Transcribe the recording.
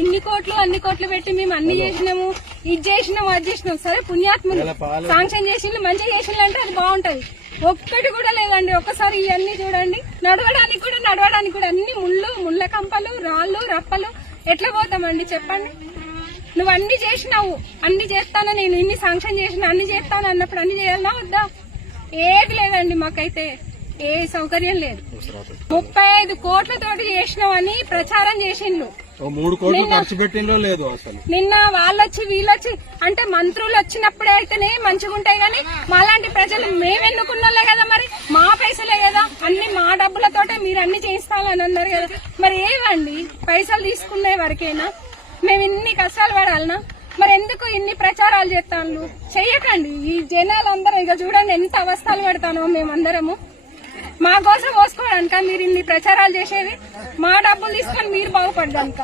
ఇన్ని కోట్లు అన్ని కోట్లు పెట్టి మేము అన్ని చేసినాము, ఇది చేసినాము అది చేసినాం. సరే పుణ్యాత్ములు శాంక్షన్ చేసిండు మంచిగా చేసిండు అంటే అది బాగుంటది. ఒక్కటి కూడా లేదండి. ఒక్కసారి ఇవన్నీ చూడండి. నడవడానికి కూడా అన్ని ముళ్ళ కంపలు, రాళ్ళు, రప్పలు. ఎట్లా పోతామండి చెప్పండి? నువ్వు అన్ని చేసినావు, అన్ని చేస్తాను, నేను ఇన్ని శాంక్షన్ చేసిన అన్ని చేస్తాను అన్నప్పుడు అన్ని చేయాలన్నా వద్దా? ఏది లేదండి. మాకైతే ఏ సౌకర్యం లేదు. 35 కోట్లతోటి చేసినామని ప్రచారం చేసిండ్రు. 3 కోట్లు ఖర్చు పెట్టిందో లేదు అసలు. నిన్న వాళ్ళొచ్చి వీళ్ళొచ్చి అంటే మంత్రులు వచ్చినప్పుడే అయితేనే మంచిగా ఉంటాయి. కానీ మాలాంటి ప్రజలు మేము ఎన్నుకున్నోళ్ళే కదా, మరి మా పైసలే కదా, అన్ని మా డబ్బులతోటే మీరు అన్ని చేయిస్తామని అన్నారు కదా. మరి ఏవండి పైసలు తీసుకునే వరకేనా? మేము ఇన్ని కష్టాలు పడాలనా? మరి ఎందుకు ఇన్ని ప్రచారాలు చేస్తాను? చెయ్యకండి. ఈ జనాలందరూ ఇక చూడండి ఎంత అవస్థలు పెడతానో మేమందరము. మా కోసం పోసుకోవడానిక మీరు ఇన్ని ప్రచారాలు చేసేది? మా డబ్బులు తీసుకొని మీరు బాగుపడ్డాక